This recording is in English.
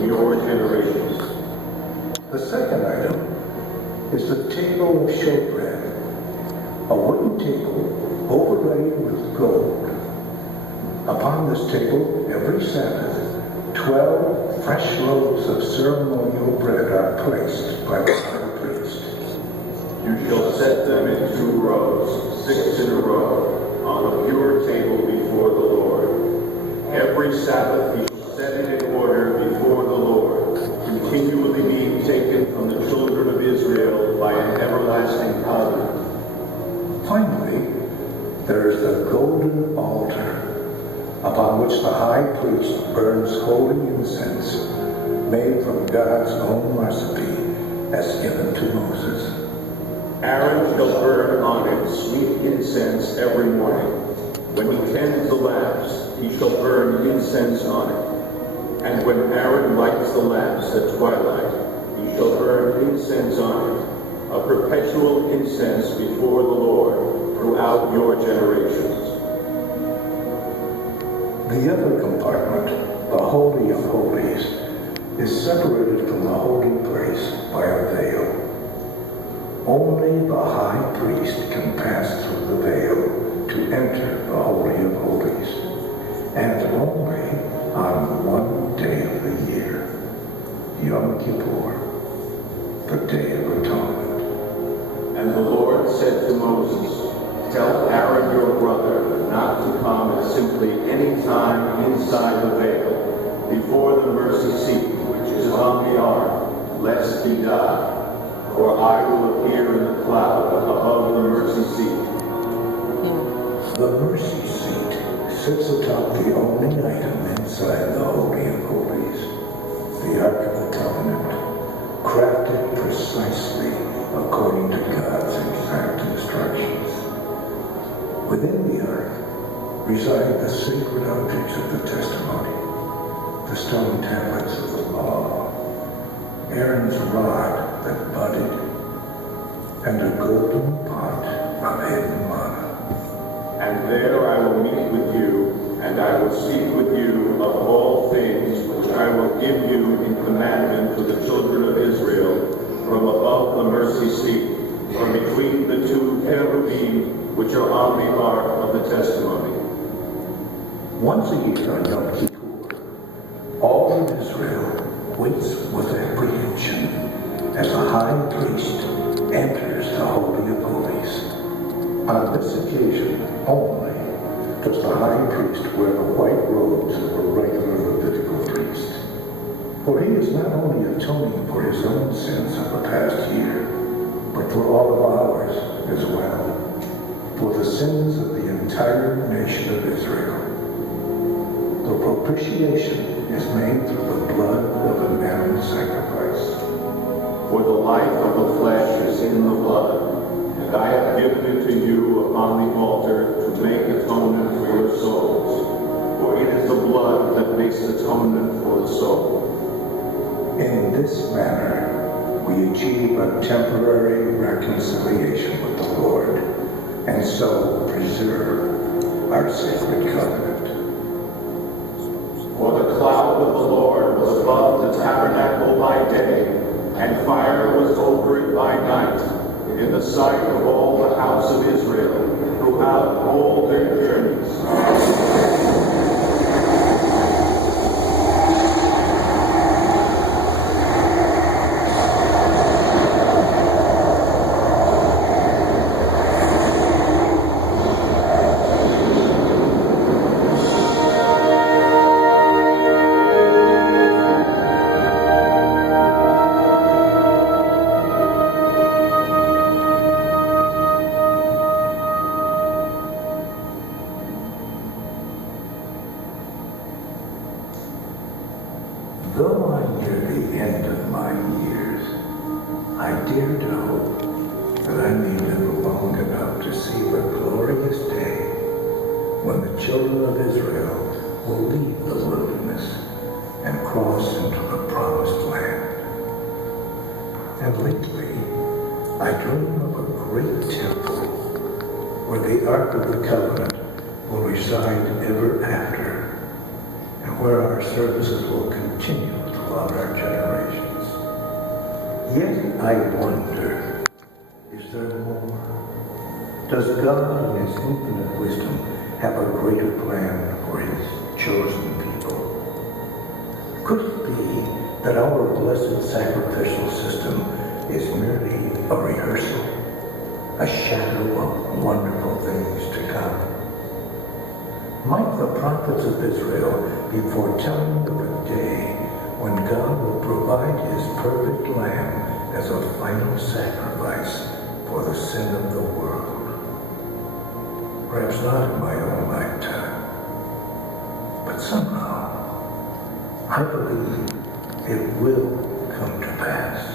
in your generations. The second item is the table of showbread, a wooden table overlaid with gold. Upon this table, every Sabbath, 12 fresh loaves of ceremonial bread are placed by the high priest. You shall set them in 2 rows, 6 in a row, on a pure table before the Lord. Every Sabbath you shall set it in order before the Lord, continually being taken from the children of Israel by an everlasting covenant. Finally, there is the golden altar, upon which the high priest burns holy incense, made from God's own recipe, as given to Moses. Aaron shall burn on it sweet incense every morning. When he tends the lamps, he shall burn incense on it. And when Aaron lights the lamps at twilight, he shall burn incense on it, a perpetual incense before the Lord throughout your generations. The other compartment, the Holy of Holies, is separated from the holy place by a veil. Only the high priest can pass through the veil to enter the Holy of Holies, and only on one day of the year, Yom Kippur, the Day of Atonement. And the Lord said to Moses, tell Aaron your brother not to come at simply any time inside the veil, before the mercy seat which is on the ark, lest he die. For I will appear in the cloud above the mercy seat. The mercy seat sits atop the only item inside the Holy of Holies, the Ark of the Covenant, crafted precisely according to God's exact instructions. Within the Ark reside the sacred objects of the testimony, the stone tablets of the law, Aaron's rod that budded, and a golden pot of hidden manna. And there I will meet with you, and I will speak with you of all things which I will give you in commandment to the children of Israel from above the mercy seat, from between the 2 cherubim which are on the ark of the testimony. Once a year on Yom Kippur, all of Israel waits with apprehension as the high priest enters the Holy of Holies. On this occasion only does the high priest wear the white robes of a regular Levitical priest. For he is not only atoning for his own sins of the past year, but for all of ours as well, for the sins of the entire nation of Israel. The propitiation is made through the blood of an animal sacrifice. For the life of the flesh is in the blood, and I have given it to you upon the altar to make atonement for your souls. For it is the blood that makes atonement for the soul. In this manner, we achieve a temporary reconciliation with the Lord, and so preserve our sacred covenant. For the cloud of the Lord was above the tabernacle by day, and fire was over it by night, in the sight of all the house of Israel, throughout all their journeys. Though I near the end of my years, I dare to hope that I may live long enough to see the glorious day when the children of Israel will leave the wilderness and cross into the promised land. And lately, I dream of a great temple where the Ark of the Covenant will reside ever after, and where our services will continue throughout throughout our generations. Yet I wonder, is there more? Does God in His infinite wisdom have a greater plan for His chosen people? Could it be that our blessed sacrificial system is merely a rehearsal, a shadow of wonderful things to come? Might the prophets of Israel be foretelling of a day when God will provide His perfect Lamb as a final sacrifice for the sin of the world? Perhaps not in my own lifetime, but somehow I believe it will come to pass.